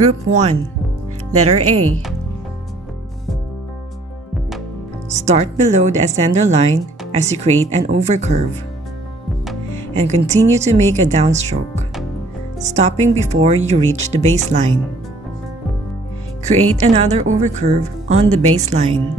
Group 1. Letter A. Start below the ascender line as you create an overcurve, and continue to make a downstroke, stopping before you reach the baseline. Create another overcurve on the baseline.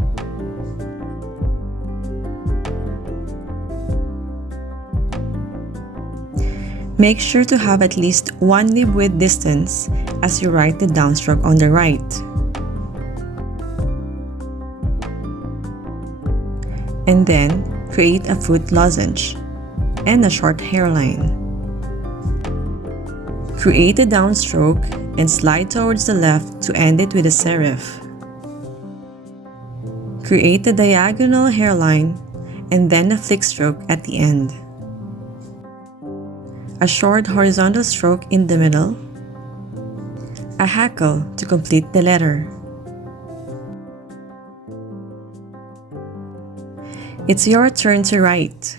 Make sure to have at least one nib width distance as you write the downstroke on the right. And then, create a foot lozenge and a short hairline. Create a downstroke and slide towards the left to end it with a serif. Create a diagonal hairline and then a flick stroke at the end. A short horizontal stroke in the middle, a hackle to complete the letter. It's your turn to write.